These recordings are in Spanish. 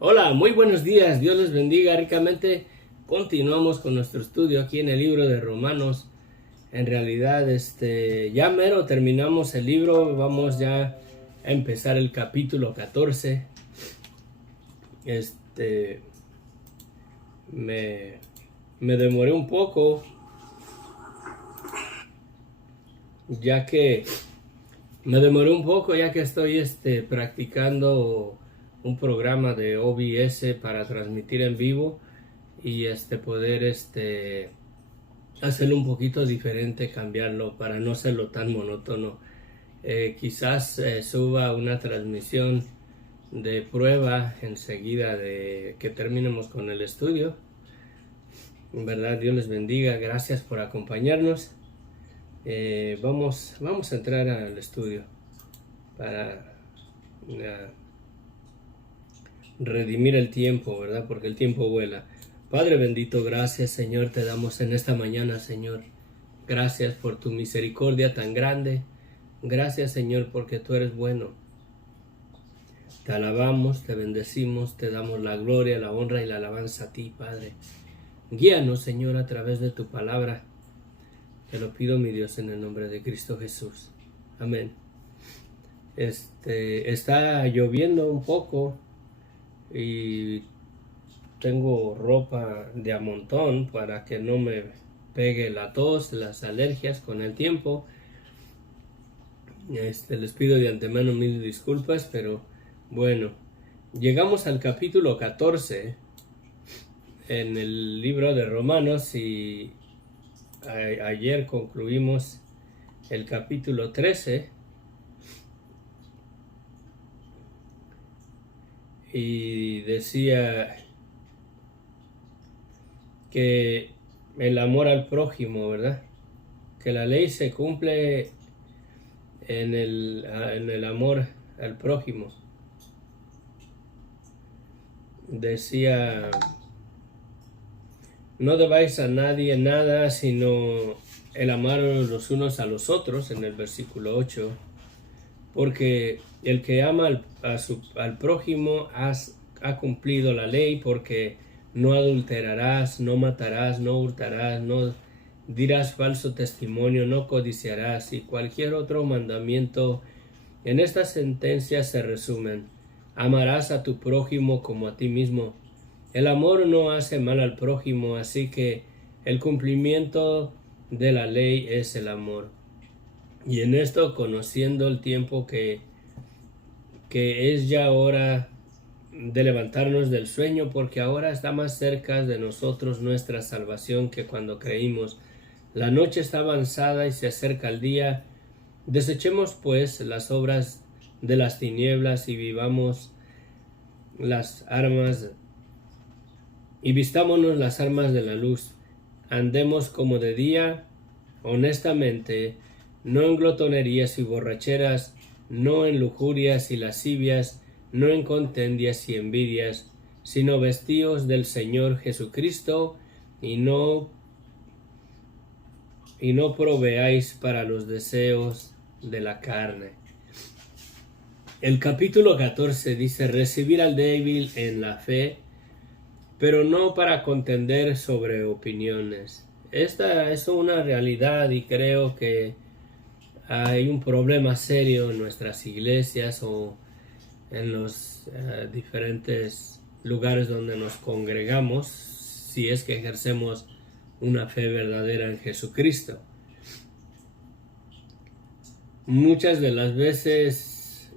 Hola, muy buenos días, Dios les bendiga ricamente. Continuamos con nuestro estudio aquí en el libro de Romanos. En realidad, ya mero terminamos el libro, vamos ya a empezar el capítulo 14. Este, me, me demoré un poco, ya que estoy practicando un programa de OBS para transmitir en vivo y poder hacerlo un poquito diferente, cambiarlo para no hacerlo tan monótono. Quizás suba una transmisión de prueba enseguida de que terminemos con el estudio. En verdad, Dios les bendiga, gracias por acompañarnos. Vamos a entrar al estudio para redimir el tiempo, ¿verdad? Porque el tiempo vuela. Padre bendito, gracias, Señor, te damos en esta mañana, Señor. Gracias por tu misericordia tan grande. Gracias, Señor, porque tú eres bueno. Te alabamos, te bendecimos, te damos la gloria, la honra y la alabanza a ti, Padre. Guíanos, Señor, a través de tu palabra. Te lo pido, mi Dios, en el nombre de Cristo Jesús. Amén. Está lloviendo un poco y tengo ropa de a montón para que no me pegue la tos, las alergias con el tiempo. Les pido de antemano mil disculpas, pero bueno, llegamos al capítulo 14 en el libro de Romanos y ayer concluimos el capítulo 13 y decía que el amor al prójimo, ¿verdad? Que la ley se cumple en el amor al prójimo. Decía, no debáis a nadie nada, sino el amar los unos a los otros, en el versículo 8, porque el que ama al prójimo ha cumplido la ley, porque no adulterarás, no matarás, no hurtarás, no dirás falso testimonio, no codiciarás, y cualquier otro mandamiento. En estas sentencias se resumen: amarás a tu prójimo como a ti mismo. El amor no hace mal al prójimo, así que el cumplimiento de la ley es el amor. Y en esto, conociendo el tiempo que es ya hora de levantarnos del sueño, porque ahora está más cerca de nosotros nuestra salvación que cuando creímos. La noche está avanzada y se acerca el día. Desechemos pues las obras de las tinieblas y vistámonos las armas de la luz. Andemos como de día, honestamente, no en glotonerías y borracheras, no en lujurias y lascivias, no en contendias y envidias, sino vestíos del Señor Jesucristo y no proveáis para los deseos de la carne. El capítulo 14 dice: recibir al débil en la fe, pero no para contender sobre opiniones. Esta es una realidad y creo que hay un problema serio en nuestras iglesias o en los diferentes lugares donde nos congregamos, si es que ejercemos una fe verdadera en Jesucristo. Muchas de las veces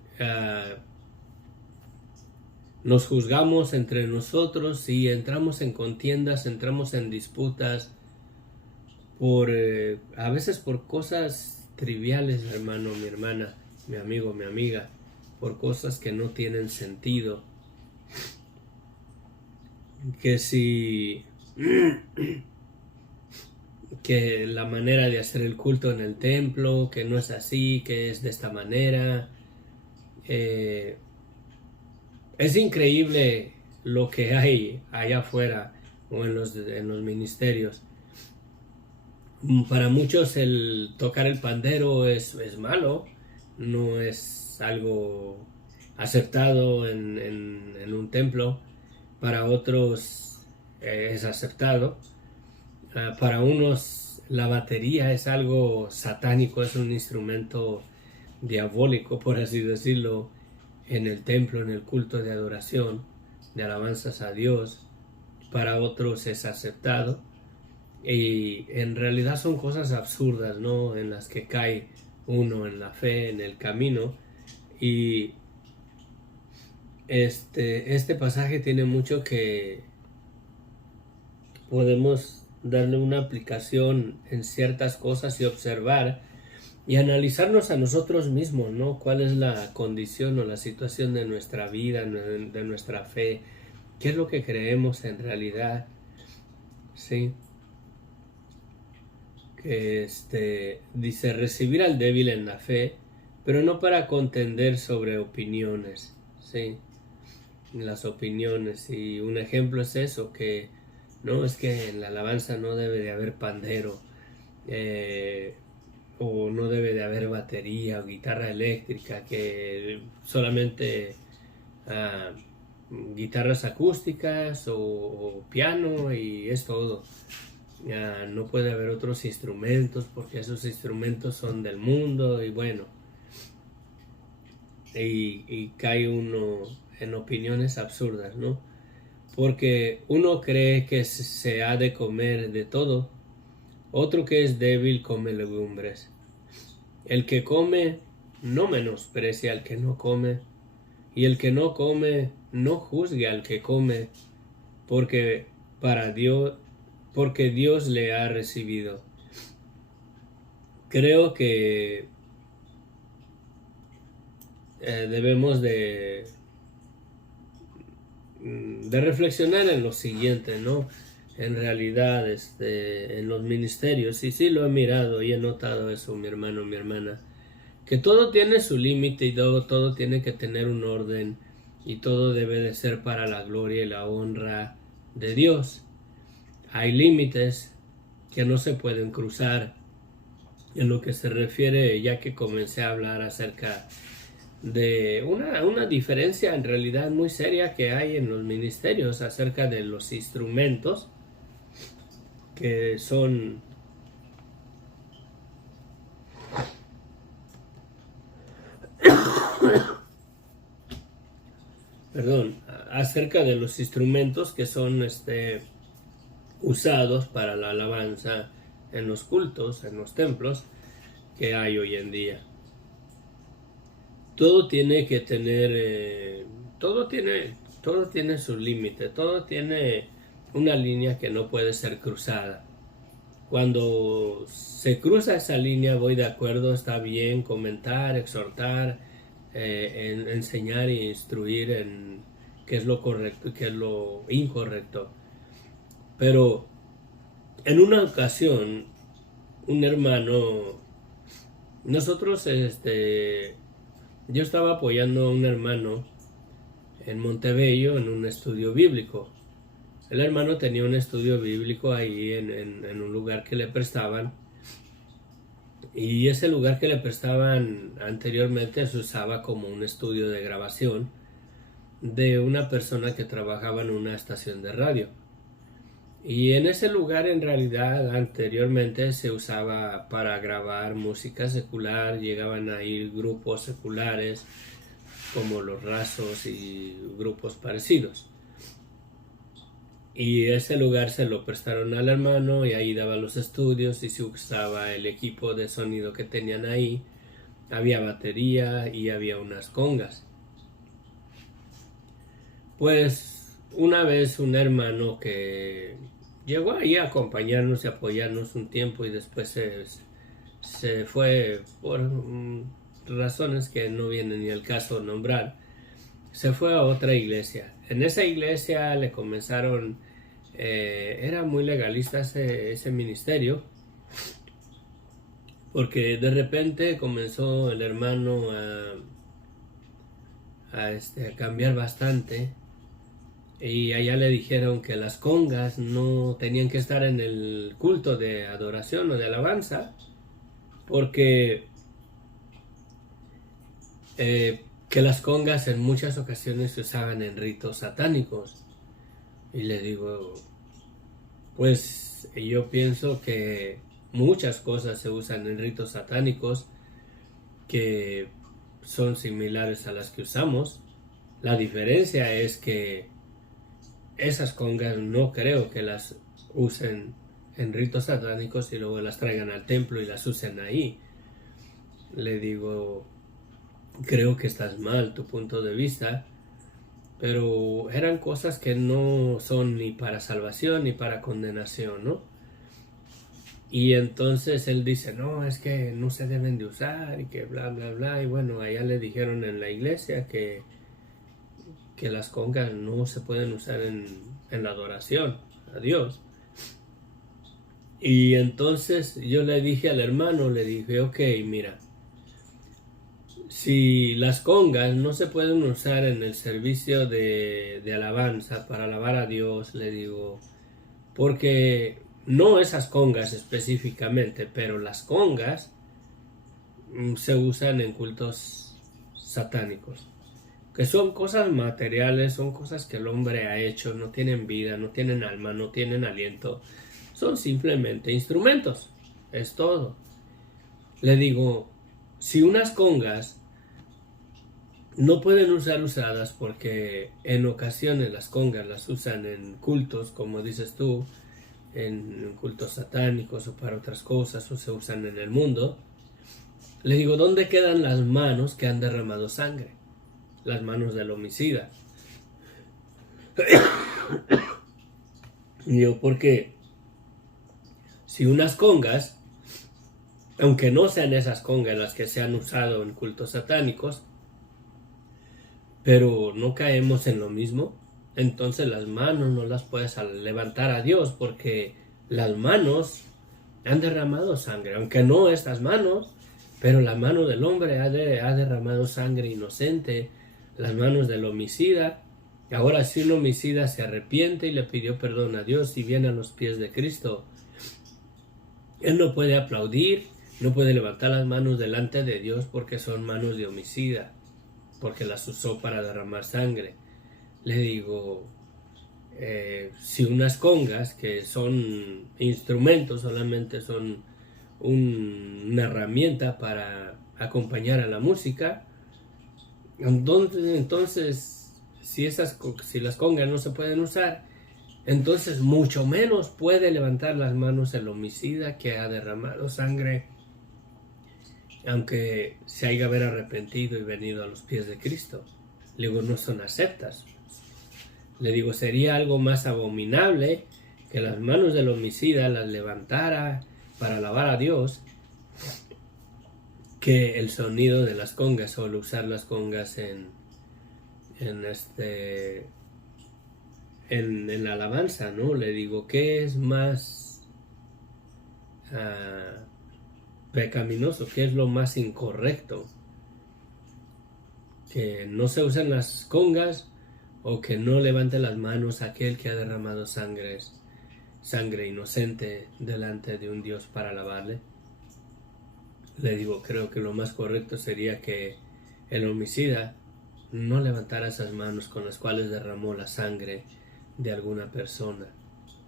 nos juzgamos entre nosotros y entramos en contiendas, entramos en disputas a veces por cosas triviales, hermano, mi hermana, mi amigo, mi amiga, por cosas que no tienen sentido. Que la manera de hacer el culto en el templo, que no es así, que es de esta manera. Es increíble lo que hay allá afuera o en los ministerios. Para muchos el tocar el pandero es malo, no es algo aceptado en un templo, para otros es aceptado. Para unos la batería es algo satánico, es un instrumento diabólico, por así decirlo, en el templo, en el culto de adoración, de alabanzas a Dios. Para otros es aceptado, y en realidad son cosas absurdas, ¿no?, en las que cae uno en la fe, en el camino. Y este pasaje tiene mucho que podemos darle una aplicación en ciertas cosas y observar y analizarnos a nosotros mismos, ¿no? ¿Cuál es la condición o la situación de nuestra vida, de nuestra fe? ¿Qué es lo que creemos en realidad? Sí. Que dice recibir al débil en la fe, pero no para contender sobre opiniones, ¿sí? Las opiniones. Y un ejemplo es eso, que no es que en la alabanza no debe de haber pandero, o no debe de haber batería o guitarra eléctrica, que solamente ah, guitarras acústicas o piano y es todo. No puede haber otros instrumentos porque esos instrumentos son del mundo, y bueno, y cae uno en opiniones absurdas, ¿no? Porque uno cree que se ha de comer de todo, otro que es débil come legumbres. El que come no menosprecia al que no come, y el que no come no juzgue al que come, porque Dios le ha recibido. Creo que debemos de reflexionar en lo siguiente, ¿no? En realidad, en los ministerios, y sí lo he mirado y he notado eso, mi hermano, mi hermana, que todo tiene su límite y todo tiene que tener un orden, y todo debe de ser para la gloria y la honra de Dios. Hay límites que no se pueden cruzar. En lo que se refiere, ya que comencé a hablar acerca de una diferencia en realidad muy seria que hay en los ministerios acerca de los instrumentos, que son acerca de los instrumentos que son usados para la alabanza en los cultos, en los templos que hay hoy en día. Todo tiene que tener, todo tiene su límite, todo tiene una línea que no puede ser cruzada. Cuando se cruza esa línea, voy de acuerdo, está bien comentar, exhortar, enseñar e instruir en qué es lo correcto y qué es lo incorrecto. Pero en una ocasión, un hermano, nosotros, yo estaba apoyando a un hermano en Montebello en un estudio bíblico. El hermano tenía un estudio bíblico ahí en un lugar que le prestaban, y ese lugar que le prestaban anteriormente se usaba como un estudio de grabación de una persona que trabajaba en una estación de radio. Y en ese lugar en realidad anteriormente se usaba para grabar música secular, llegaban a ir grupos seculares como Los Rasos y grupos parecidos. Y ese lugar se lo prestaron al hermano, y ahí daba los estudios y se usaba el equipo de sonido que tenían ahí. Había batería y había unas congas. Pues una vez un hermano que llegó ahí a acompañarnos y apoyarnos un tiempo, y después se fue por razones que no viene ni al caso nombrar, se fue a otra iglesia. En esa iglesia le comenzaron, era muy legalista ese ministerio, porque de repente comenzó el hermano a cambiar bastante, y allá le dijeron que las congas no tenían que estar en el culto de adoración o de alabanza, porque que las congas en muchas ocasiones se usaban en ritos satánicos. Y le digo, pues yo pienso que muchas cosas se usan en ritos satánicos que son similares a las que usamos. La diferencia es que esas congas no creo que las usen en ritos satánicos y luego las traigan al templo y las usen ahí. Le digo, creo que estás mal tu punto de vista, pero eran cosas que no son ni para salvación ni para condenación, ¿no? Y entonces él dice, no, es que no se deben de usar y que bla, bla, bla. Y bueno, allá le dijeron en la iglesia que las congas no se pueden usar en la adoración a Dios. Y entonces yo le dije al hermano, le dije, ok, mira, si las congas no se pueden usar en el servicio de alabanza para alabar a Dios, le digo, porque no esas congas específicamente, pero las congas se usan en cultos satánicos, que son cosas materiales, son cosas que el hombre ha hecho, no tienen vida, no tienen alma, no tienen aliento, son simplemente instrumentos, es todo. Le digo, si unas congas no pueden usar usadas porque en ocasiones las congas las usan en cultos, como dices tú, en cultos satánicos o para otras cosas, o se usan en el mundo, le digo, ¿dónde quedan las manos que han derramado sangre? Las manos del homicida. Y yo, porque si unas congas, aunque no sean esas congas las que se han usado en cultos satánicos, pero no caemos en lo mismo, entonces las manos no las puedes levantar a Dios, porque las manos han derramado sangre, aunque no estas manos, pero la mano del hombre ha derramado sangre inocente, las manos del homicida. Ahora, si un homicida se arrepiente y le pidió perdón a Dios y viene a los pies de Cristo, él no puede aplaudir, no puede levantar las manos delante de Dios porque son manos de homicida, porque las usó para derramar sangre. Le digo, si unas congas, que son instrumentos, solamente son una herramienta para acompañar a la música, entonces si las congas no se pueden usar, entonces mucho menos puede levantar las manos el homicida que ha derramado sangre, aunque se haya haber arrepentido y venido a los pies de Cristo. Le digo, no son aceptas. Le digo, sería algo más abominable que las manos del homicida las levantara para alabar a Dios que el sonido de las congas, o usar las congas en la alabanza, ¿no? Le digo, ¿qué es más pecaminoso? ¿Qué es lo más incorrecto? ¿Que no se usen las congas o que no levante las manos aquel que ha derramado sangre inocente delante de un Dios para alabarle? Le digo, creo que lo más correcto sería que el homicida no levantara esas manos con las cuales derramó la sangre de alguna persona,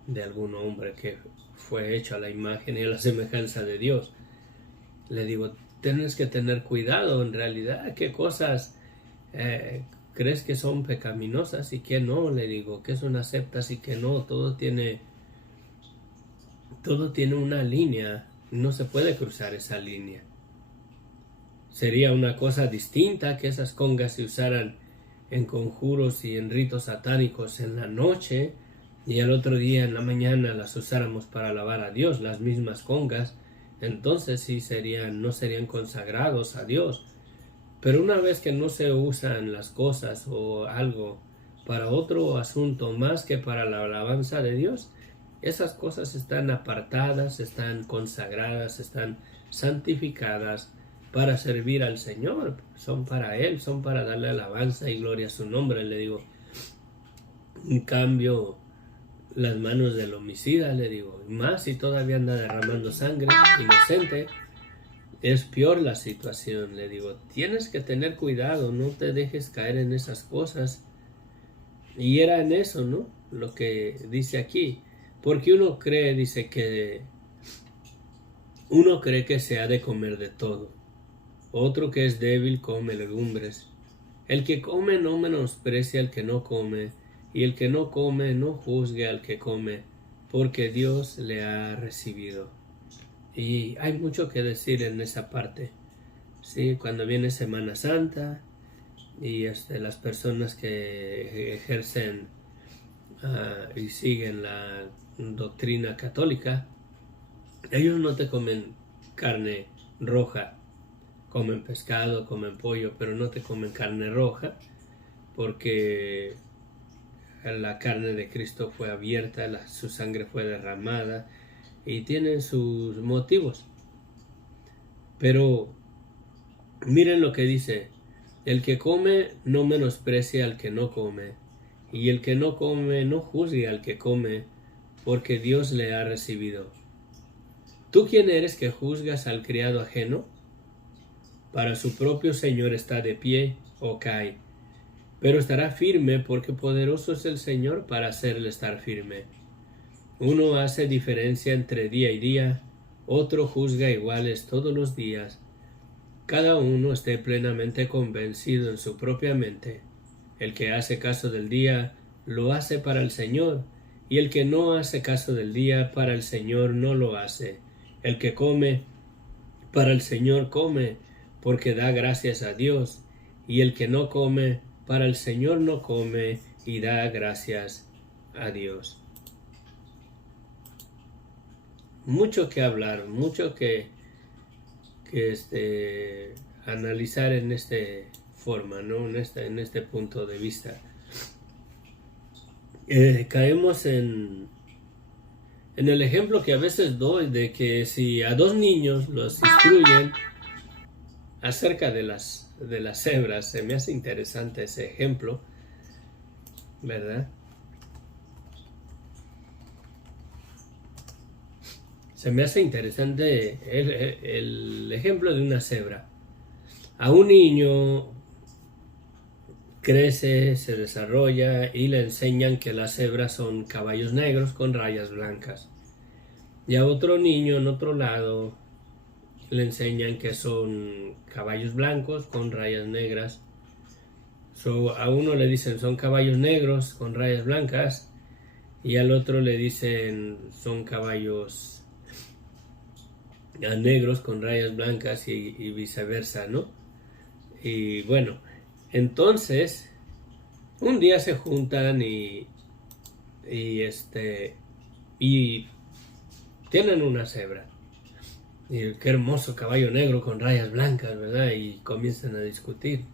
de algún hombre que fue hecho a la imagen y a la semejanza de Dios. Le digo, tienes que tener cuidado en realidad, qué cosas crees que son pecaminosas y qué no. Le digo, qué son aceptas y qué no. Todo tiene una línea, no se puede cruzar esa línea. Sería una cosa distinta que esas congas se usaran en conjuros y en ritos satánicos en la noche y al otro día en la mañana las usáramos para alabar a Dios, las mismas congas. Entonces sí no serían consagrados a Dios. Pero una vez que no se usan las cosas o algo para otro asunto más que para la alabanza de Dios, esas cosas están apartadas, están consagradas, están santificadas para servir al Señor, son para Él, son para darle alabanza y gloria a su nombre. Le digo, en cambio, las manos del homicida, le digo, más si todavía anda derramando sangre inocente, es peor la situación. Le digo, tienes que tener cuidado, no te dejes caer en esas cosas. Y era en eso, ¿no? lo que dice aquí. Porque uno cree que se ha de comer de todo. Otro que es débil come legumbres. El que come no menosprecia al que no come, y el que no come no juzgue al que come, porque Dios le ha recibido. Y hay mucho que decir en esa parte. Sí, cuando viene Semana Santa y las personas que ejercen y siguen la doctrina católica, ellos no te comen carne roja, comen pescado, comen pollo, pero no te comen carne roja, porque la carne de Cristo fue abierta, su sangre fue derramada y tienen sus motivos. Pero miren lo que dice: el que come no menosprecia al que no come, y el que no come no juzgue al que come, porque Dios le ha recibido. ¿Tú quién eres que juzgas al criado ajeno? Para su propio Señor está de pie o cae, pero estará firme, porque poderoso es el Señor para hacerle estar firme. Uno hace diferencia entre día y día, otro juzga iguales todos los días. Cada uno esté plenamente convencido en su propia mente. El que hace caso del día, lo hace para el Señor, y el que no hace caso del día, para el Señor no lo hace. El que come, para el Señor come, porque da gracias a Dios, y el que no come, para el Señor no come, y da gracias a Dios. Mucho que hablar, mucho que analizar en esta forma, ¿no? En este punto de vista. Caemos en el ejemplo que a veces doy, de que si a dos niños los instruyen acerca de las cebras, se me hace interesante ese ejemplo, ¿verdad? Se me hace interesante el ejemplo de una cebra. A un niño crece, se desarrolla y le enseñan que las cebras son caballos negros con rayas blancas. Y a otro niño en otro lado le enseñan que son caballos blancos con rayas negras. A uno le dicen son caballos negros con rayas blancas, y al otro le dicen son caballos negros con rayas blancas, y viceversa, ¿no? Y bueno, entonces un día se juntan y tienen una cebra. Y qué hermoso caballo negro con rayas blancas, ¿verdad? Y comienzan a discutir.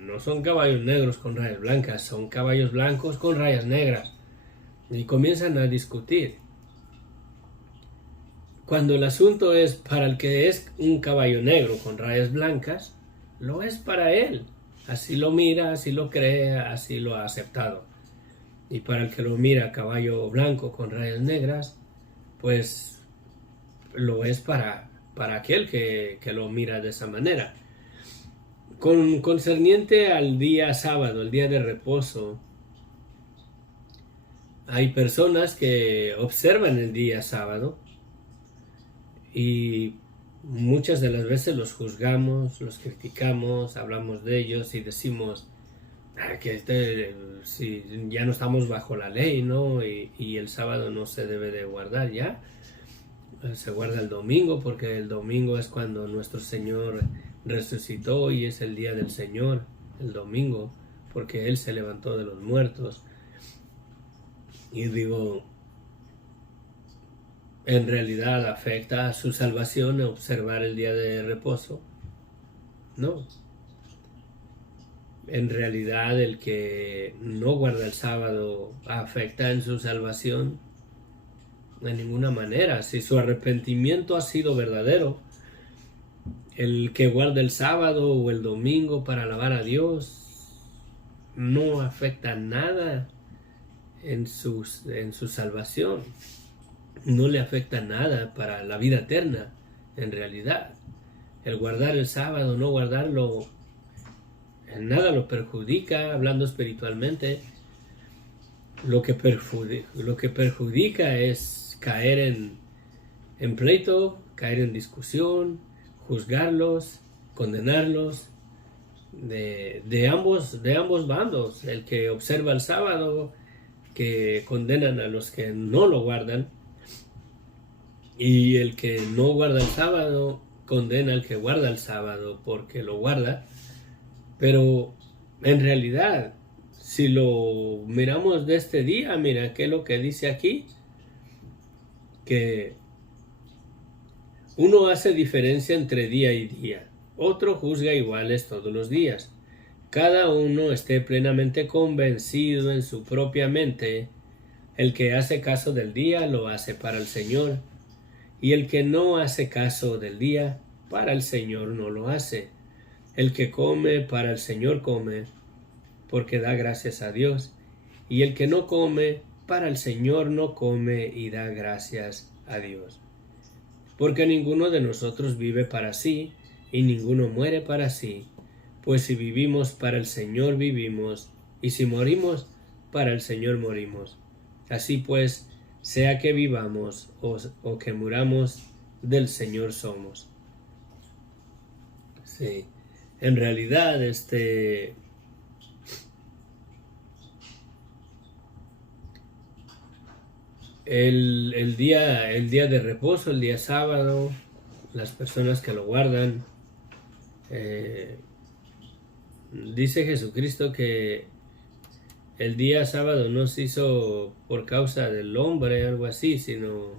No son caballos negros con rayas blancas, son caballos blancos con rayas negras. Y comienzan a discutir. Cuando el asunto es para el que es un caballo negro con rayas blancas, lo es para él. Así lo mira, así lo cree, así lo ha aceptado. Y para el que lo mira caballo blanco con rayas negras, pues lo es para aquel que lo mira de esa manera. Concerniente al día sábado, el día de reposo, hay personas que observan el día sábado y muchas de las veces los juzgamos, los criticamos, hablamos de ellos y decimos que si ya no estamos bajo la ley, ¿no? Y el sábado no se debe de guardar ya. Se guarda el domingo, porque el domingo es cuando nuestro Señor resucitó y es el día del Señor, el domingo, porque Él se levantó de los muertos. Y digo, ¿en realidad afecta a su salvación observar el día de reposo? No. En realidad el que no guarda el sábado afecta en su salvación de ninguna manera. Si su arrepentimiento ha sido verdadero, el que guarda el sábado o el domingo para alabar a Dios no afecta nada en su salvación. No le afecta nada para la vida eterna, en realidad. El guardar el sábado, no guardarlo, en nada lo perjudica, hablando espiritualmente. lo que perjudica es caer en pleito, caer en discusión, juzgarlos, condenarlos de ambos bandos, el que observa el sábado, que condenan a los que no lo guardan, y el que no guarda el sábado condena al que guarda el sábado porque lo guarda. Pero en realidad, si lo miramos de este día, mira qué es lo que dice aquí, que uno hace diferencia entre día y día, otro juzga iguales todos los días. Cada uno esté plenamente convencido en su propia mente. El que hace caso del día lo hace para el Señor, y el que no hace caso del día, para el Señor no lo hace. El que come, para el Señor come, porque da gracias a Dios, y el que no come, para el Señor no come y da gracias a Dios. Porque ninguno de nosotros vive para sí, y ninguno muere para sí. Pues si vivimos, para el Señor vivimos, y si morimos, para el Señor morimos. Así pues, sea que vivamos o que muramos, del Señor somos. Sí, en realidad, el día de reposo, el día sábado, las personas que lo guardan, dice Jesucristo que el día sábado no se hizo por causa del hombre, algo así, sino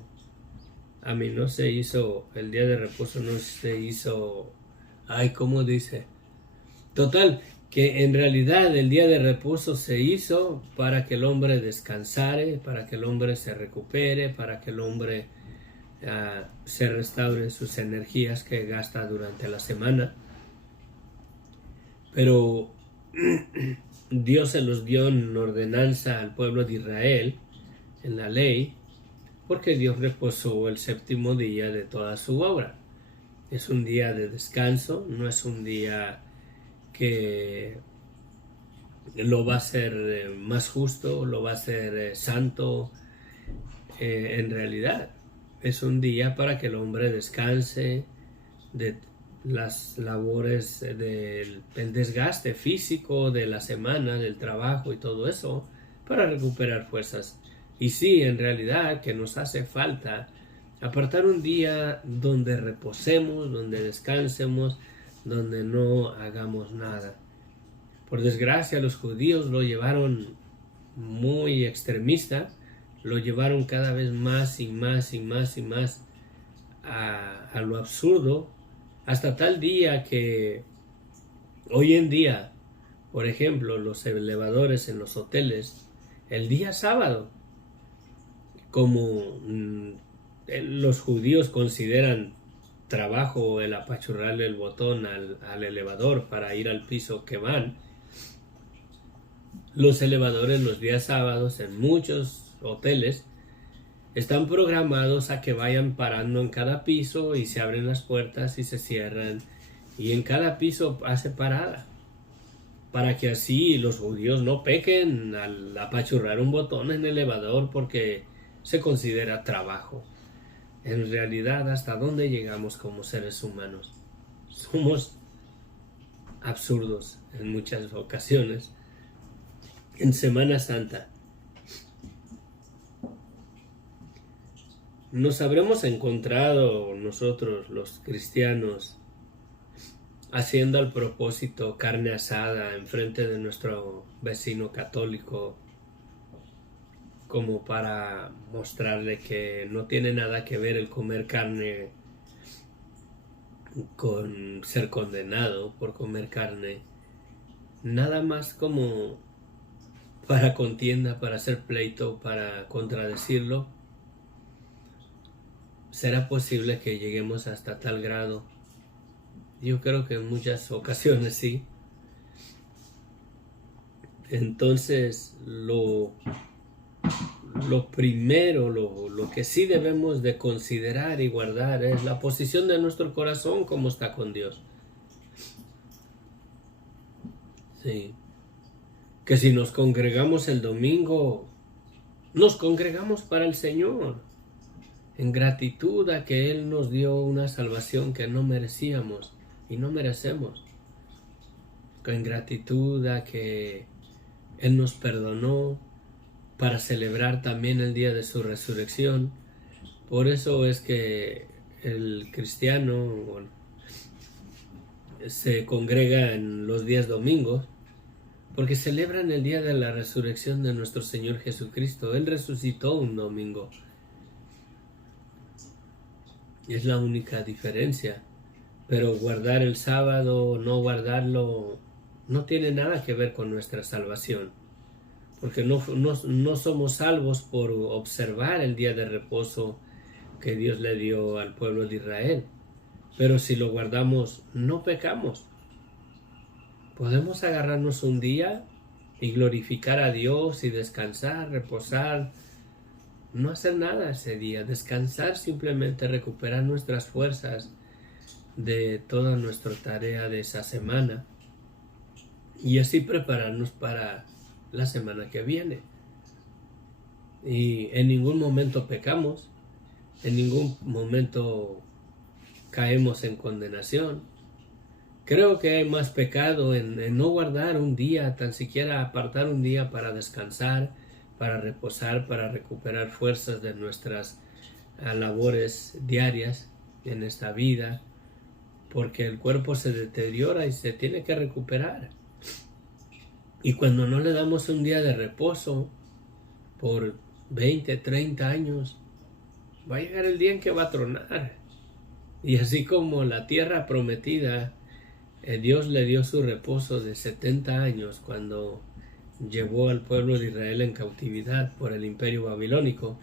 no se hizo, el día de reposo no se hizo, ¿cómo dice? Total, que en realidad el día de reposo se hizo para que el hombre descansare, para que el hombre se recupere, para que el hombre se restaure sus energías que gasta durante la semana. Pero Dios se los dio en ordenanza al pueblo de Israel, en la ley, porque Dios reposó el séptimo día de toda su obra. Es un día de descanso, no es un día que lo va a hacer más justo, lo va a hacer santo. En realidad es un día para que el hombre descanse de las labores, del desgaste físico de la semana, del trabajo y todo eso, para recuperar fuerzas. Y sí, en realidad que nos hace falta apartar un día donde reposemos, donde descansemos, donde no hagamos nada. Por desgracia, los judíos lo llevaron muy extremista, lo llevaron cada vez más y más y más y más a lo absurdo, hasta tal día que hoy en día, por ejemplo, los elevadores en los hoteles, el día sábado, como los judíos consideran trabajo el apachurrarle el botón al elevador para ir al piso que van, los elevadores los días sábados en muchos hoteles están programados a que vayan parando en cada piso y se abren las puertas y se cierran, y en cada piso hace parada, para que así los judíos no pequen al apachurrar un botón en el elevador porque se considera trabajo. En realidad, ¿hasta dónde llegamos como seres humanos? Somos absurdos en muchas ocasiones. En Semana Santa nos habremos encontrado nosotros los cristianos haciendo al propósito carne asada enfrente de nuestro vecino católico, como para mostrarle que no tiene nada que ver el comer carne con ser condenado por comer carne, nada más como para contienda, para hacer pleito, para contradecirlo. ¿Será posible que lleguemos hasta tal grado? Yo creo que en muchas ocasiones sí. Entonces, lo primero, lo que sí debemos de considerar y guardar es la posición de nuestro corazón, cómo está con Dios. Sí. Que si nos congregamos el domingo, nos congregamos para el Señor, en gratitud a que Él nos dio una salvación que no merecíamos y no merecemos, en gratitud a que Él nos perdonó, para celebrar también el día de su resurrección. Por eso es que el cristiano se congrega en los días domingos, porque celebran el día de la resurrección de nuestro Señor Jesucristo. Él resucitó un domingo. Es la única diferencia. Pero guardar el sábado o no guardarlo no tiene nada que ver con nuestra salvación. Porque no somos salvos por observar el día de reposo que Dios le dio al pueblo de Israel. Pero si lo guardamos, no pecamos. Podemos agarrarnos un día y glorificar a Dios y descansar, reposar, no hacer nada ese día, descansar, simplemente recuperar nuestras fuerzas de toda nuestra tarea de esa semana y así prepararnos para la semana que viene. Y en ningún momento pecamos, en ningún momento caemos en condenación. Creo que hay más pecado en no guardar un día, tan siquiera apartar un día para descansar, para reposar, para recuperar fuerzas de nuestras labores diarias en esta vida, porque el cuerpo se deteriora y se tiene que recuperar. Y cuando no le damos un día de reposo por 20, 30 años, va a llegar el día en que va a tronar. Y así como la tierra prometida, Dios le dio su reposo de 70 años cuando llevó al pueblo de Israel en cautividad por el imperio babilónico.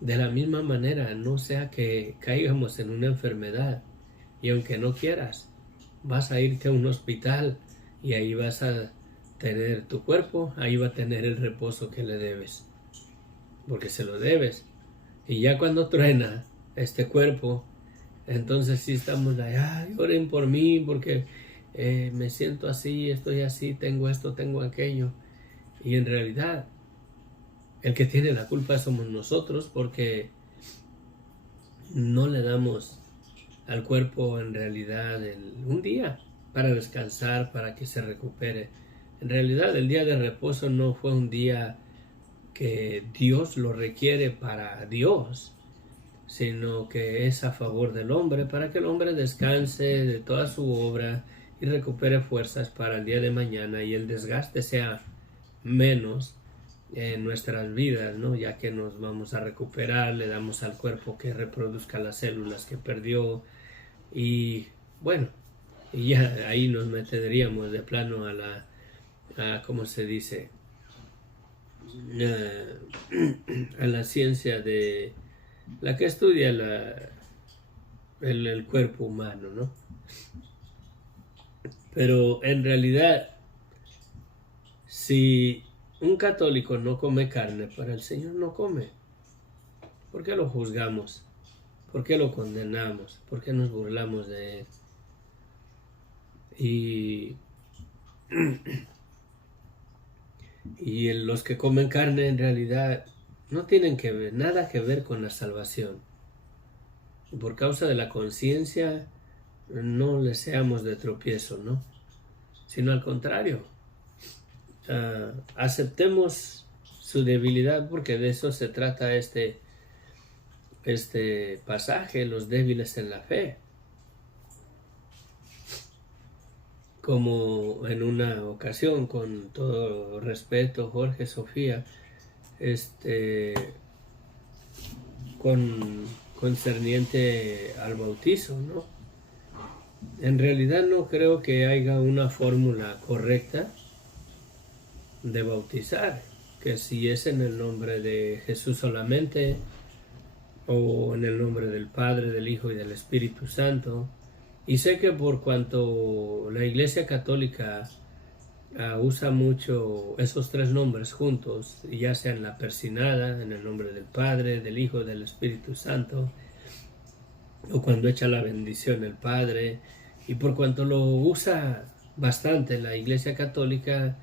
De la misma manera, no sea que caigamos en una enfermedad y aunque no quieras, vas a irte a un hospital y ahí vas a tener tu cuerpo, ahí va a tener el reposo que le debes, porque se lo debes. Y ya cuando truena este cuerpo, entonces sí estamos ahí, ay, oren por mí porque me siento así, estoy así, tengo esto, tengo aquello. Y en realidad, el que tiene la culpa somos nosotros porque no le damos al cuerpo en realidad un día para descansar, para que se recupere. En realidad el día de reposo no fue un día que Dios lo requiere para Dios, sino que es a favor del hombre, para que el hombre descanse de toda su obra y recupere fuerzas para el día de mañana y el desgaste sea menos en nuestras vidas, ¿no? Ya que nos vamos a recuperar, le damos al cuerpo que reproduzca las células que perdió y bueno, y ya ahí nos meteríamos de plano ¿cómo se dice? A la ciencia de la que estudia el cuerpo humano, ¿no? Pero en realidad, si un católico no come carne, para el Señor no come. ¿Por qué lo juzgamos? ¿Por qué lo condenamos? ¿Por qué nos burlamos de él? Y los que comen carne en realidad no tienen nada que ver con la salvación. Y por causa de la conciencia no les seamos de tropiezo, ¿no? Sino al contrario, aceptemos su debilidad porque de eso se trata este pasaje, los débiles en la fe. Como en una ocasión, con todo respeto, Jorge, Sofía, concerniente al bautizo, ¿no? En realidad no creo que haya una fórmula correcta de bautizar, que si es en el nombre de Jesús solamente, o en el nombre del Padre, del Hijo y del Espíritu Santo. Y sé que por cuanto la Iglesia Católica usa mucho esos tres nombres juntos, ya sea en la persinada, en el nombre del Padre, del Hijo y del Espíritu Santo, o cuando echa la bendición el Padre, y por cuanto lo usa bastante la Iglesia Católica,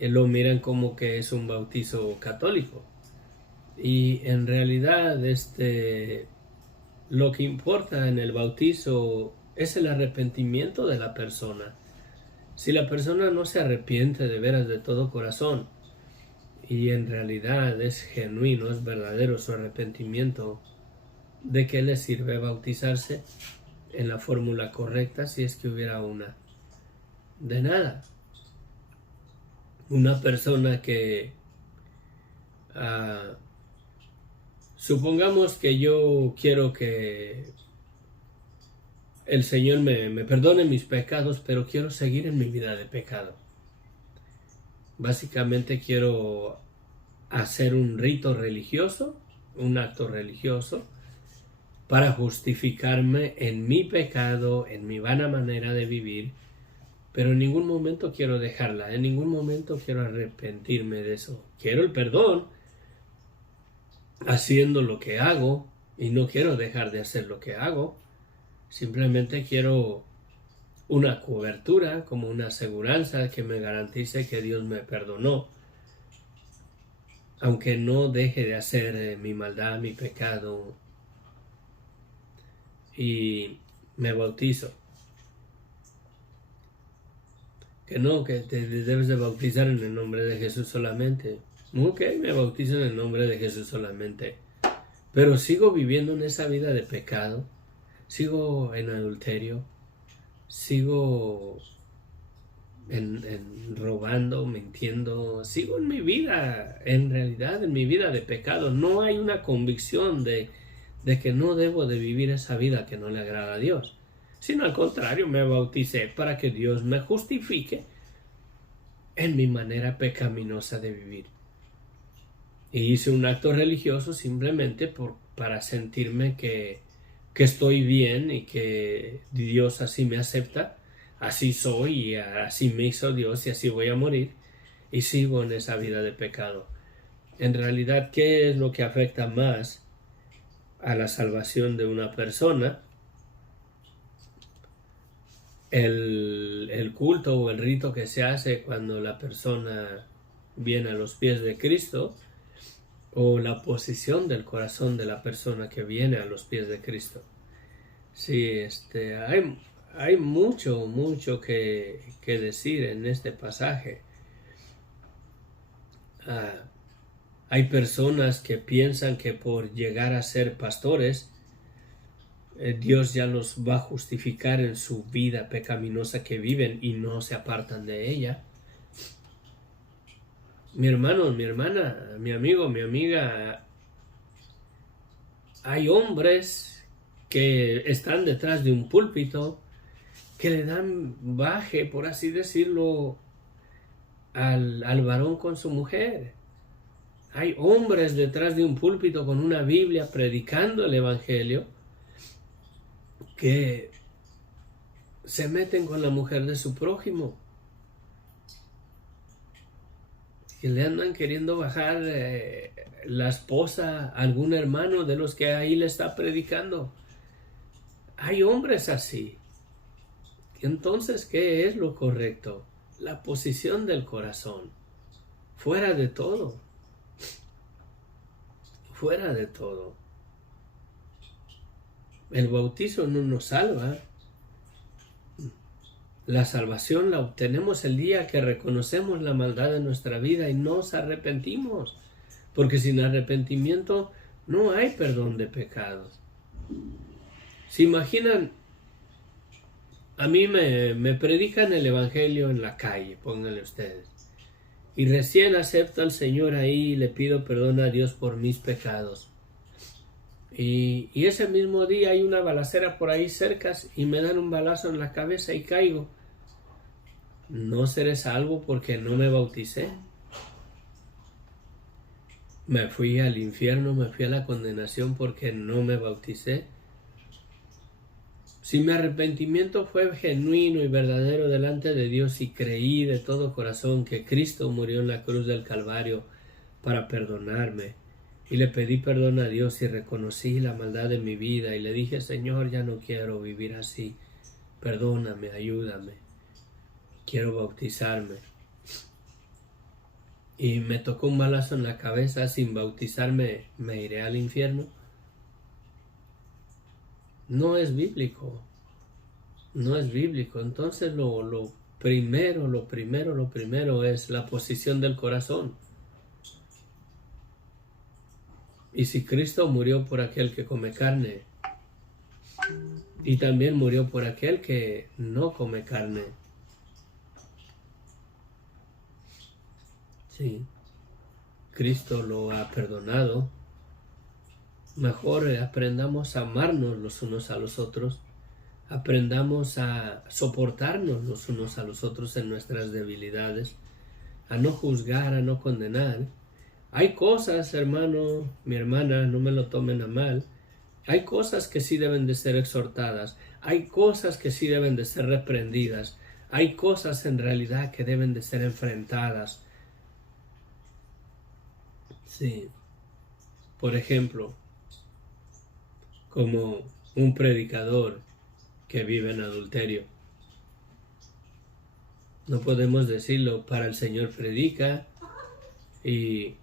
lo miran como que es un bautizo católico. Y en realidad lo que importa en el bautizo es el arrepentimiento de la persona. Si la persona no se arrepiente de veras de todo corazón y en realidad es genuino, es verdadero su arrepentimiento, ¿de qué le sirve bautizarse en la fórmula correcta si es que hubiera una? De nada. Una persona que supongamos que yo quiero que el Señor me perdone mis pecados, pero quiero seguir en mi vida de pecado. Básicamente quiero hacer un rito religioso, un acto religioso, para justificarme en mi pecado, en mi vana manera de vivir, pero en ningún momento quiero dejarla, en ningún momento quiero arrepentirme de eso. Quiero el perdón haciendo lo que hago y no quiero dejar de hacer lo que hago. Simplemente quiero una cobertura, como una aseguranza que me garantice que Dios me perdonó, aunque no deje de hacer mi maldad, mi pecado, y me bautizo. Que no, que te debes de bautizar en el nombre de Jesús solamente. Ok, me bautizo en el nombre de Jesús solamente. Pero sigo viviendo en esa vida de pecado, sigo en adulterio, sigo en robando, mintiendo, sigo en mi vida, en realidad en mi vida de pecado. No hay una convicción de que no debo de vivir esa vida que no le agrada a Dios, sino al contrario, me bauticé para que Dios me justifique en mi manera pecaminosa de vivir. Y hice un acto religioso simplemente para sentirme que estoy bien y que Dios así me acepta, así soy y así me hizo Dios y así voy a morir, y sigo en esa vida de pecado. En realidad, ¿qué es lo que afecta más a la salvación de una persona? El culto o el rito que se hace cuando la persona viene a los pies de Cristo, o la posición del corazón de la persona que viene a los pies de Cristo. Sí, hay mucho que decir en este pasaje. Hay personas que piensan que por llegar a ser pastores, Dios ya los va a justificar en su vida pecaminosa que viven y no se apartan de ella. Mi hermano, mi hermana, mi amigo, mi amiga, hay hombres que están detrás de un púlpito que le dan baje, por así decirlo, al varón con su mujer. Hay hombres detrás de un púlpito con una Biblia predicando el Evangelio que se meten con la mujer de su prójimo, que le andan queriendo bajar la esposa a algún hermano de los que ahí le está predicando. Hay hombres así. Entonces, ¿qué es lo correcto? La posición del corazón. Fuera de todo. Fuera de todo. El bautizo no nos salva. La salvación la obtenemos el día que reconocemos la maldad de nuestra vida y nos arrepentimos. Porque sin arrepentimiento no hay perdón de pecados. ¿Se imaginan? A mí me predican el Evangelio en la calle, pónganle ustedes. Y recién acepto al Señor ahí y le pido perdón a Dios por mis pecados. Y ese mismo día hay una balacera por ahí cerca y me dan un balazo en la cabeza y caigo. ¿No seré salvo porque no me bauticé? Me fui al infierno, me fui a la condenación porque no me bauticé. Si mi arrepentimiento fue genuino y verdadero delante de Dios y creí de todo corazón que Cristo murió en la cruz del Calvario para perdonarme, y le pedí perdón a Dios y reconocí la maldad de mi vida y le dije, Señor, ya no quiero vivir así, perdóname, ayúdame, quiero bautizarme. y me tocó un balazo en la cabeza sin bautizarme, ¿me iré al infierno? No es bíblico. No es bíblico. Entonces lo primero es la posición del corazón. Y si Cristo murió por aquel que come carne, y también murió por aquel que no come carne. Sí, Cristo lo ha perdonado. Mejor aprendamos a amarnos los unos a los otros. Aprendamos a soportarnos los unos a los otros en nuestras debilidades. A no juzgar, a no condenar. Hay cosas, hermano, mi hermana, no me lo tomen a mal. Hay cosas que sí deben de ser exhortadas. Hay cosas que sí deben de ser reprendidas. Hay cosas en realidad que deben de ser enfrentadas. Sí. Por ejemplo, como un predicador que vive en adulterio. No podemos decirlo, para el Señor predica y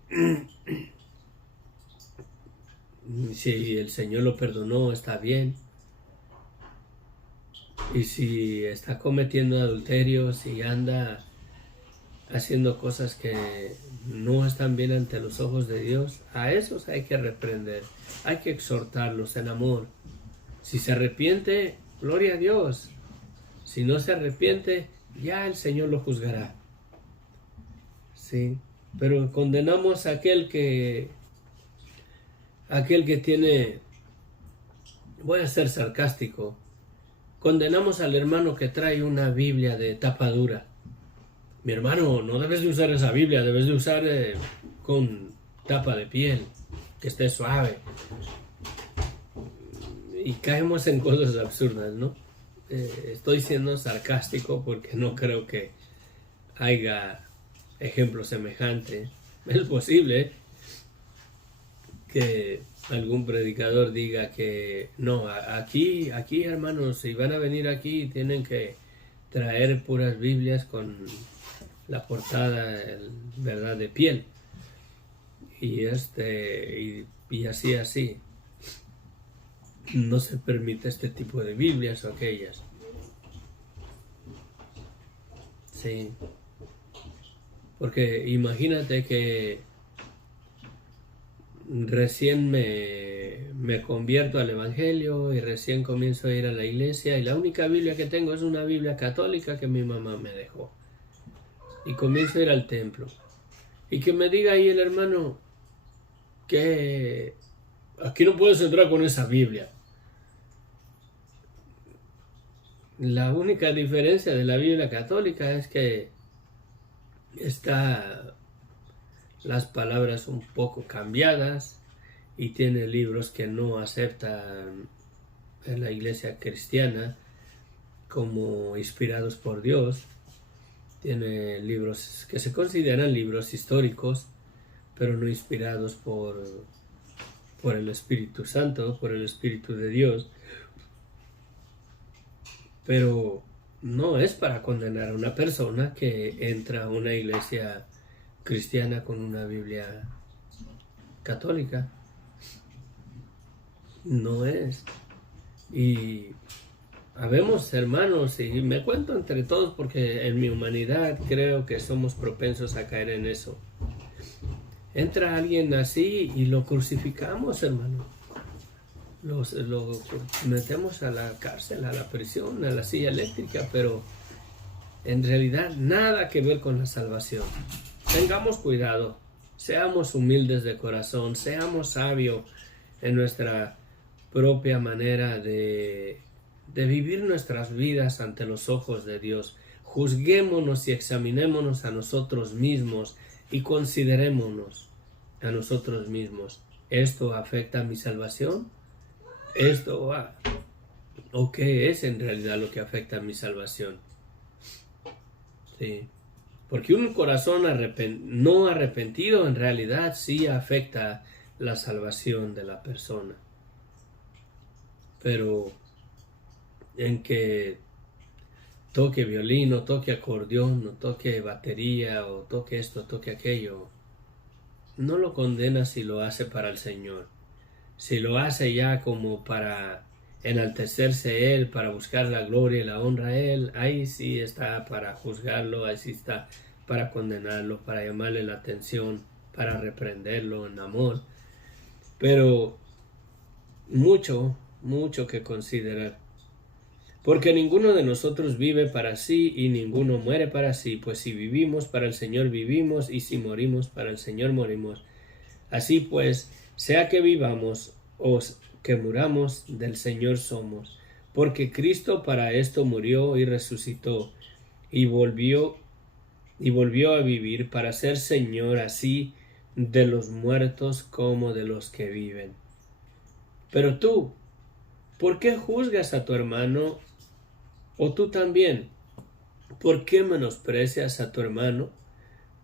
si el Señor lo perdonó, está bien. Y si está cometiendo adulterios y anda haciendo cosas que no están bien ante los ojos de Dios, a esos hay que reprender, hay que exhortarlos en amor. Si se arrepiente, gloria a Dios. Si no se arrepiente, ya el Señor lo juzgará. Sí, pero condenamos a aquel que tiene, voy a ser sarcástico, condenamos al hermano que trae una Biblia de tapa dura. Mi hermano, no debes de usar esa Biblia, debes de usar con tapa de piel, que esté suave. Y caemos en cosas absurdas, ¿no? Estoy siendo sarcástico porque no creo que haya ejemplo semejante. Es posible que algún predicador diga que no, aquí hermanos, si van a venir aquí tienen que traer puras Biblias con la portada, verdad, de piel. Y y así. No se permite este tipo de Biblias o aquellas. Sí. Porque imagínate que recién me convierto al Evangelio y recién comienzo a ir a la iglesia y la única Biblia que tengo es una Biblia católica que mi mamá me dejó. Y comienzo a ir al templo. Y que me diga ahí el hermano que aquí no puedes entrar con esa Biblia. La única diferencia de la Biblia católica es que está las palabras un poco cambiadas y tiene libros que no aceptan en la iglesia cristiana como inspirados por Dios. Tiene libros que se consideran libros históricos, pero no inspirados por el Espíritu Santo, por el Espíritu de Dios. Pero no es para condenar a una persona que entra a una iglesia cristiana con una Biblia católica. No es. Y habemos hermanos, y me cuento entre todos porque en mi humanidad creo que somos propensos a caer en eso. Entra alguien así y lo crucificamos, hermano. Lo metemos a la cárcel, a la prisión, a la silla eléctrica, pero en realidad nada que ver con la salvación. Tengamos cuidado, seamos humildes de corazón, seamos sabios en nuestra propia manera de vivir nuestras vidas ante los ojos de Dios. Juzguémonos y examinémonos a nosotros mismos y considerémonos a nosotros mismos. ¿Esto afecta a mi salvación? ¿O qué es en realidad lo que afecta a mi salvación? Sí. Porque un corazón no arrepentido en realidad sí afecta la salvación de la persona. Pero en que toque violín, o toque acordeón, o toque batería, o toque esto, toque aquello. No lo condena si lo hace para el Señor. Si lo hace ya como para enaltecerse Él, para buscar la gloria y la honra a Él, ahí sí está para juzgarlo, ahí sí está para condenarlo, para llamarle la atención, para reprenderlo en amor. Pero mucho que considerar. Porque ninguno de nosotros vive para sí y ninguno muere para sí, pues si vivimos para el Señor vivimos y si morimos para el Señor morimos. Así pues, sea que vivamos o que muramos, del Señor somos, porque Cristo para esto murió y resucitó y volvió a vivir para ser Señor así de los muertos como de los que viven. Pero tú, ¿por qué juzgas a tu hermano? ¿O tú también? ¿Por qué menosprecias a tu hermano?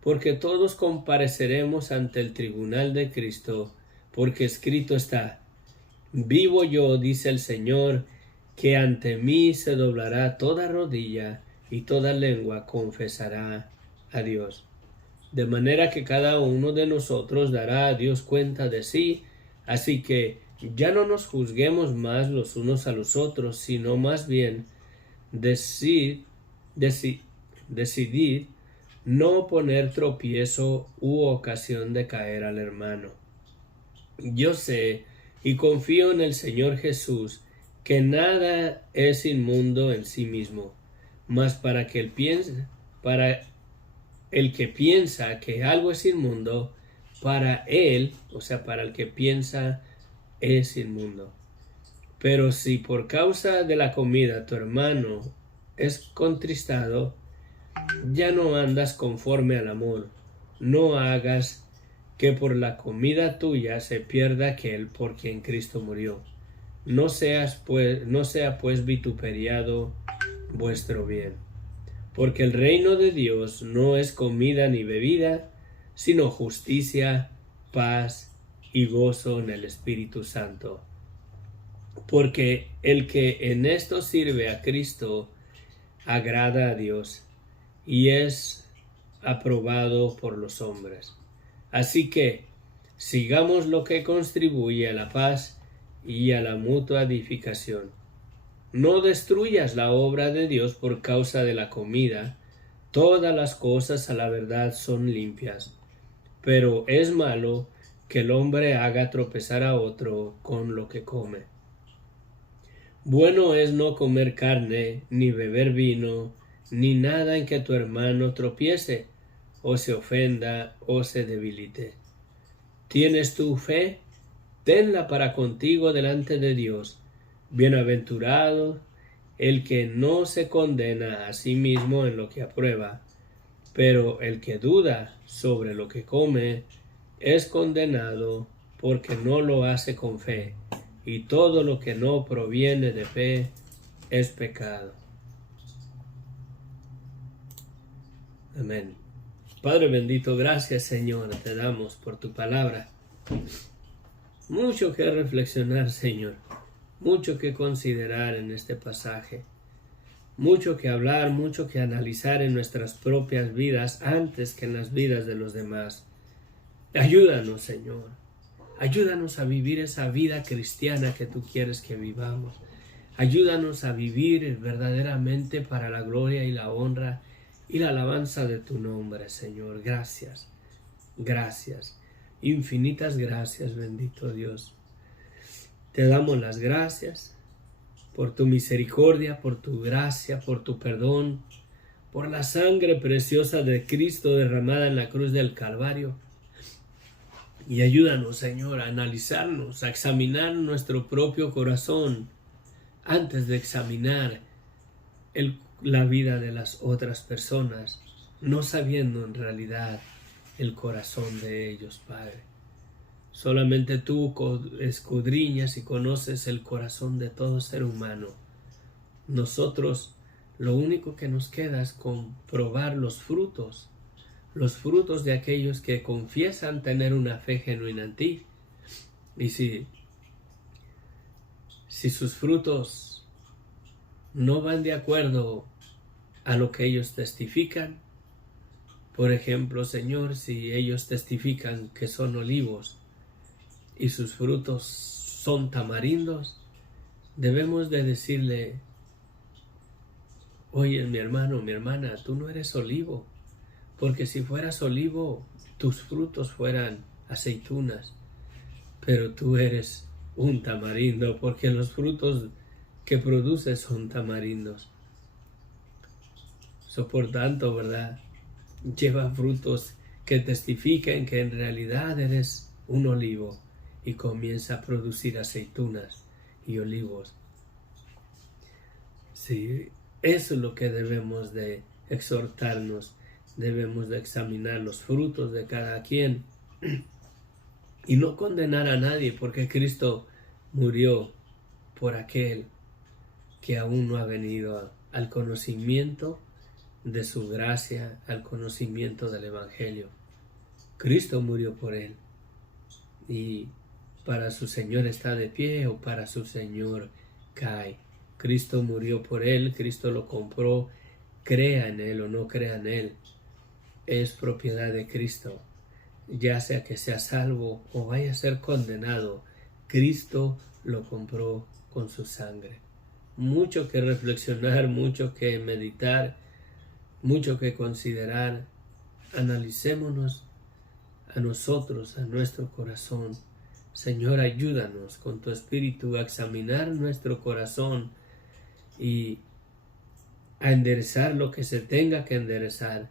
Porque todos compareceremos ante el tribunal de Cristo, porque escrito está: vivo yo, dice el Señor, que ante mí se doblará toda rodilla y toda lengua confesará a Dios. De manera que cada uno de nosotros dará a Dios cuenta de sí, así que ya no nos juzguemos más los unos a los otros, sino más bien decidir no poner tropiezo u ocasión de caer al hermano. Yo sé y confío en el Señor Jesús que nada es inmundo en sí mismo, mas para el que piensa que algo es inmundo, para él, o sea, para el que piensa, es inmundo. Pero si por causa de la comida tu hermano es contristado, ya no andas conforme al amor. No hagas que por la comida tuya se pierda aquel por quien Cristo murió. No sea pues vituperiado vuestro bien. Porque el reino de Dios no es comida ni bebida, sino justicia, paz y gozo en el Espíritu Santo. Porque el que en esto sirve a Cristo agrada a Dios y es aprobado por los hombres. Así que sigamos lo que contribuye a la paz y a la mutua edificación. No destruyas la obra de Dios por causa de la comida. Todas las cosas a la verdad son limpias, pero es malo que el hombre haga tropezar a otro con lo que come. Bueno es no comer carne, ni beber vino, ni nada en que tu hermano tropiece, o se ofenda, o se debilite. ¿Tienes tu fe? Tenla para contigo delante de Dios. Bienaventurado el que no se condena a sí mismo en lo que aprueba, pero el que duda sobre lo que come es condenado porque no lo hace con fe, y todo lo que no proviene de fe es pecado. Amén. Padre bendito, gracias Señor, te damos por tu palabra. Mucho que reflexionar, Señor, mucho que considerar en este pasaje, mucho que hablar, mucho que analizar en nuestras propias vidas antes que en las vidas de los demás. Ayúdanos, Señor, ayúdanos a vivir esa vida cristiana que tú quieres que vivamos. Ayúdanos a vivir verdaderamente para la gloria y la honra y la alabanza de tu nombre, Señor. Gracias, gracias, infinitas gracias, bendito Dios. Te damos las gracias por tu misericordia, por tu gracia, por tu perdón, por la sangre preciosa de Cristo derramada en la cruz del Calvario. Y ayúdanos, Señor, a analizarnos, a examinar nuestro propio corazón antes de examinar la vida de las otras personas, no sabiendo en realidad el corazón de ellos, Padre. Solamente tú escudriñas y conoces el corazón de todo ser humano. Nosotros lo único que nos queda es comprobar los frutos de aquellos que confiesan tener una fe genuina en ti. Y si sus frutos no van de acuerdo a lo que ellos testifican. Por ejemplo, Señor, si ellos testifican que son olivos y sus frutos son tamarindos, debemos de decirle: oye, mi hermano, mi hermana, tú no eres olivo, porque si fueras olivo, tus frutos fueran aceitunas, pero tú eres un tamarindo, porque los frutos que produces son tamarindos. Por tanto, ¿verdad? Lleva frutos que testifiquen que en realidad eres un olivo y comienza a producir aceitunas y olivos. Sí, eso es lo que debemos de exhortarnos. Debemos de examinar los frutos de cada quien y no condenar a nadie, porque Cristo murió por aquel que aún no ha venido al conocimiento de su gracia, al conocimiento del Evangelio. Cristo murió por él, y para su Señor está de pie o para su Señor cae. Cristo murió por él, Cristo lo compró, crea en él o no crea en él, es propiedad de Cristo. Ya sea que sea salvo o vaya a ser condenado, Cristo lo compró con su sangre. Mucho que reflexionar, mucho que meditar, mucho que considerar. Analicémonos a nosotros, a nuestro corazón. Señor, ayúdanos con tu Espíritu a examinar nuestro corazón y a enderezar lo que se tenga que enderezar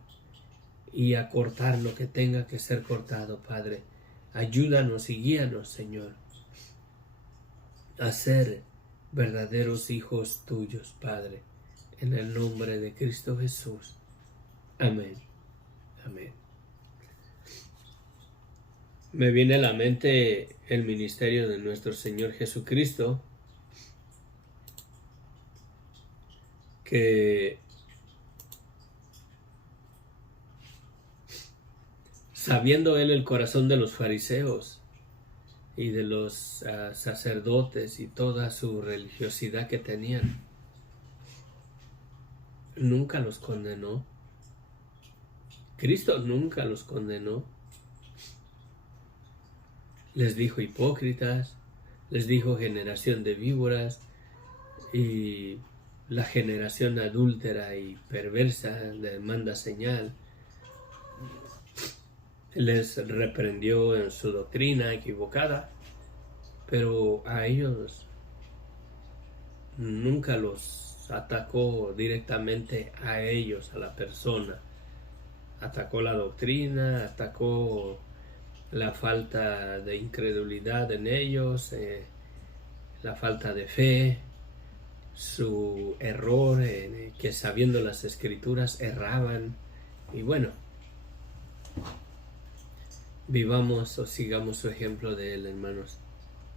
y a cortar lo que tenga que ser cortado, Padre. Ayúdanos y guíanos, Señor, a ser verdaderos hijos tuyos, Padre, en el nombre de Cristo Jesús. Amén. Amén. Me viene a la mente el ministerio de nuestro Señor Jesucristo, que sabiendo él el corazón de los fariseos y de los sacerdotes y toda su religiosidad que tenían, nunca los condenó. Cristo nunca los condenó. Les dijo hipócritas, les dijo generación de víboras, y la generación adúltera y perversa les manda señal. Les reprendió en su doctrina equivocada, pero a ellos nunca los atacó directamente a ellos, a la persona. Atacó la doctrina, atacó la falta de incredulidad en ellos, la falta de fe, su error, que sabiendo las escrituras erraban. Y bueno, vivamos o sigamos su ejemplo de él, hermanos.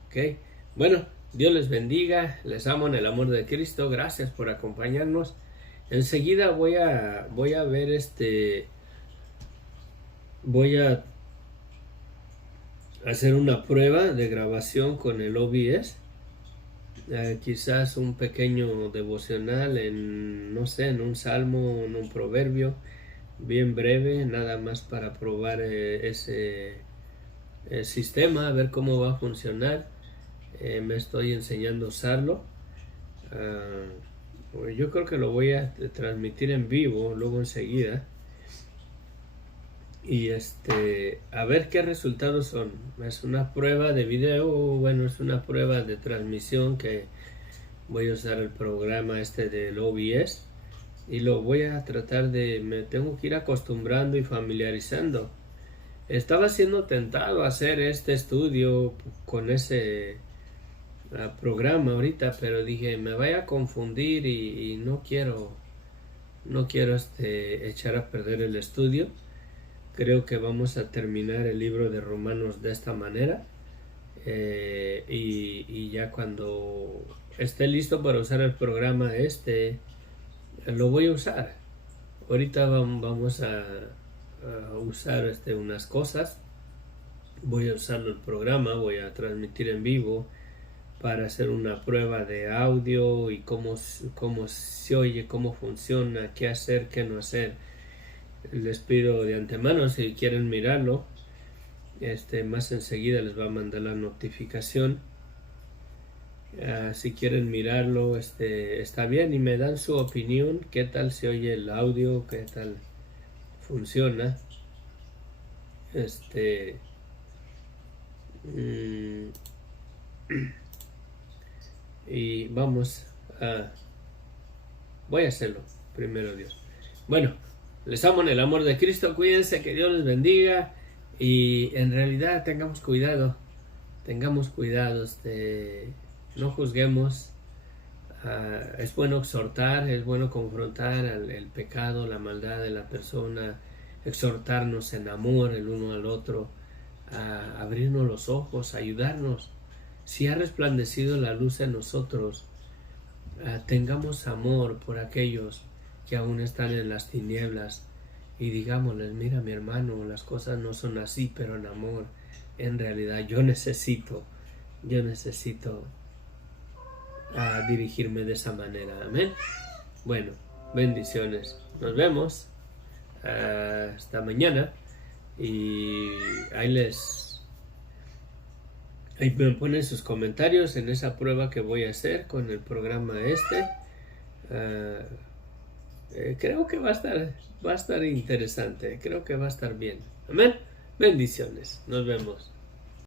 ¿Ok? Bueno, Dios les bendiga, les amo en el amor de Cristo, gracias por acompañarnos. Enseguida voy a ver voy a hacer una prueba de grabación con el OBS, quizás un pequeño devocional en, no sé, en un salmo, en un proverbio, bien breve, nada más para probar ese sistema, a ver cómo va a funcionar. Me estoy enseñando a usarlo. Yo creo que lo voy a transmitir en vivo luego enseguida, y a ver qué resultados son. Es una prueba de video, bueno, es una prueba de transmisión que voy a usar el programa del OBS, y lo voy a tratar me tengo que ir acostumbrando y familiarizando. Estaba siendo tentado a hacer este estudio con ese programa ahorita, pero dije, me vaya a confundir y no quiero echar a perder el estudio. Creo que vamos a terminar el libro de Romanos de esta manera, y ya cuando esté listo para usar el programa lo voy a usar. Ahorita vamos a usar unas cosas. Voy a usar el programa, voy a transmitir en vivo, para hacer una prueba de audio y cómo se oye, cómo funciona, qué hacer, qué no hacer. Les pido de antemano, si quieren mirarlo, más enseguida les va a mandar la notificación. Si quieren mirarlo, está bien, y me dan su opinión, qué tal se oye el audio, qué tal funciona. Y vamos voy a hacerlo, primero Dios. Bueno, les amo en el amor de Cristo, cuídense, que Dios les bendiga, y en realidad tengamos cuidado, no juzguemos. Es bueno exhortar, es bueno confrontar el pecado, la maldad de la persona, exhortarnos en amor el uno al otro, a abrirnos los ojos, a ayudarnos. Si ha resplandecido la luz en nosotros, tengamos amor por aquellos que aún están en las tinieblas y digámosles: mira, mi hermano, las cosas no son así, pero en amor. En realidad yo necesito dirigirme de esa manera. Amén. Bueno, bendiciones. Nos vemos hasta mañana, y ahí me ponen sus comentarios en esa prueba que voy a hacer con el programa creo que va a estar interesante, creo que va a estar bien. Amén. Bendiciones. Nos vemos.